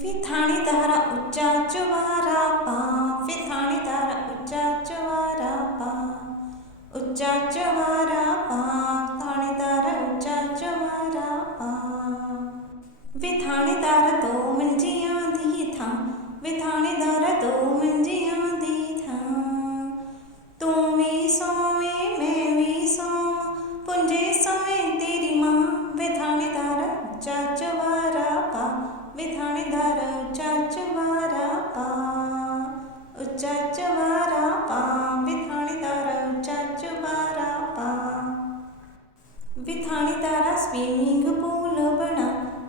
ਵੇ ਥਾਣੇਦਾਰਾ ਉੱਚਾ ਚਵਾਰਾ ਪਾ ਵੇ ਥਾਣੇਦਾਰਾ ਉੱਚਾ ਚਵਾਰਾ ਪਾ ਉੱਚਾ ਚਵਾਰਾ विठाणी तारा स्विमिंग पूल बना,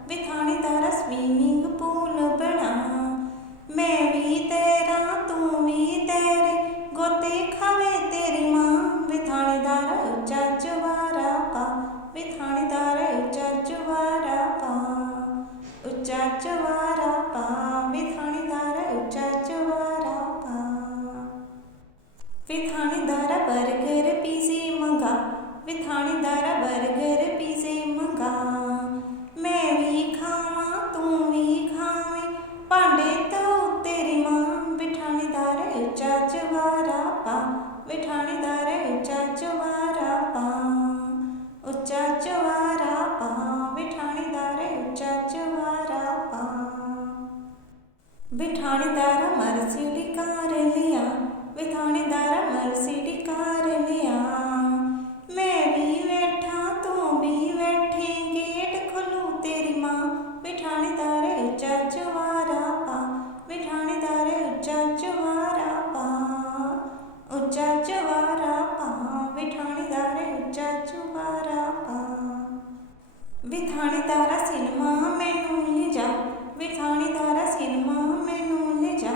वे विठाणी तारा स्विमिंग पूल बना। मैं भी तैरा, तू भी तैरे, गोते खावे तेरी माँ। वे थाने तारा उच्चा का वे थाने तारा उच्चा जुवारा पा। उच्चा का वे थाने तारा उच्चा का वे थाने तारा बर्गर पीसी वे दारा बर्गर पिज़े मंगा। मैं भी खावा, तू भी खावे। भांडे तो तेरी माँ, बिठाने दारे चज वारा पा। बिठाने दारे चज वारा पा। उच्चा चवारा पा, बिठाने दारे उच्चा चवारा पा। बिठाने दारा मर्सिडी कार लिया। बिठाने दारा मर्सिडी ਵੇ ਥਾਣੇਦਾਰਾ ਸਿਨਮਾ ਮੈਨੂੰ ਲੈ ਜਾ ਵੇ ਥਾਣੇਦਾਰਾ ਸਿਨਮਾ ਮੈਨੂੰ ਲੈ ਜਾ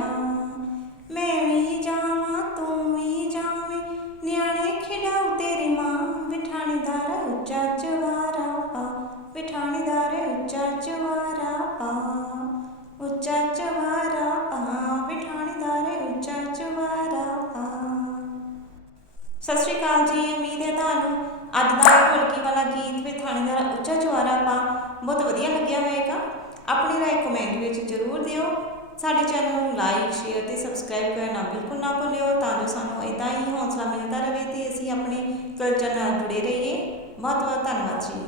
ਮੈਂ ਵੀ ਜਾਵਾਂ ਤੂੰ ਵੀ ਜਾਵੇਂ ਨਿਆਣੇ ਖਿਡਾਉ ਤੇਰੀ ਮਾਂ ਵੇ ਥਾਣੇਦਾਰਾ ਉੱਚਾ ਚਵਾਰਾ ਪਾ ਵੇ ਥਾਣੇਦਾਰਾ ਉੱਚਾ ਸਤਿ ਸ਼੍ਰੀ ਅਕਾਲ ਜੀ, ਉਮੀਦ ਹੈ ਤੁਹਾਨੂੰ ਅੱਜ ਦਾ ਇਹ ਢੋਲਕੀ ਵਾਲਾ ਗੀਤ ਵੀ ਥਾਣੇਦਾਰ ਉੱਚਾ ਚੁਆਰਾ ਪਾ ਬਹੁਤ ਵਧੀਆ ਲੱਗਿਆ ਹੋਵੇਗਾ। ਆਪਣੀ ਰਾਏ ਕਮੈਂਟ ਵਿੱਚ ਜ਼ਰੂਰ ਦਿਓ। ਸਾਡੇ ਚੈਨਲ ਨੂੰ ਲਾਈਕ ਸ਼ੇਅਰ ਤੇ ਸਬਸਕ੍ਰਾਈਬ ਕਰਨਾ ਬਿਲਕੁਲ ਨਾ ਭੁੱਲਿਓ ਤਾਂ ਜੋ ਸਾਨੂੰ ਇਦਾਂ ਹੀ ਹੌਸਲਾ ਮਿਲਦਾ ਰਹੇ ਤੇ ਅਸੀਂ ਆਪਣੇ ਕਲਚਰ ਨਾਲ ਜੁੜੇ ਰਹੀਏ। ਬਹੁਤ ਬਹੁਤ ਧੰਨਵਾਦ ਜੀ।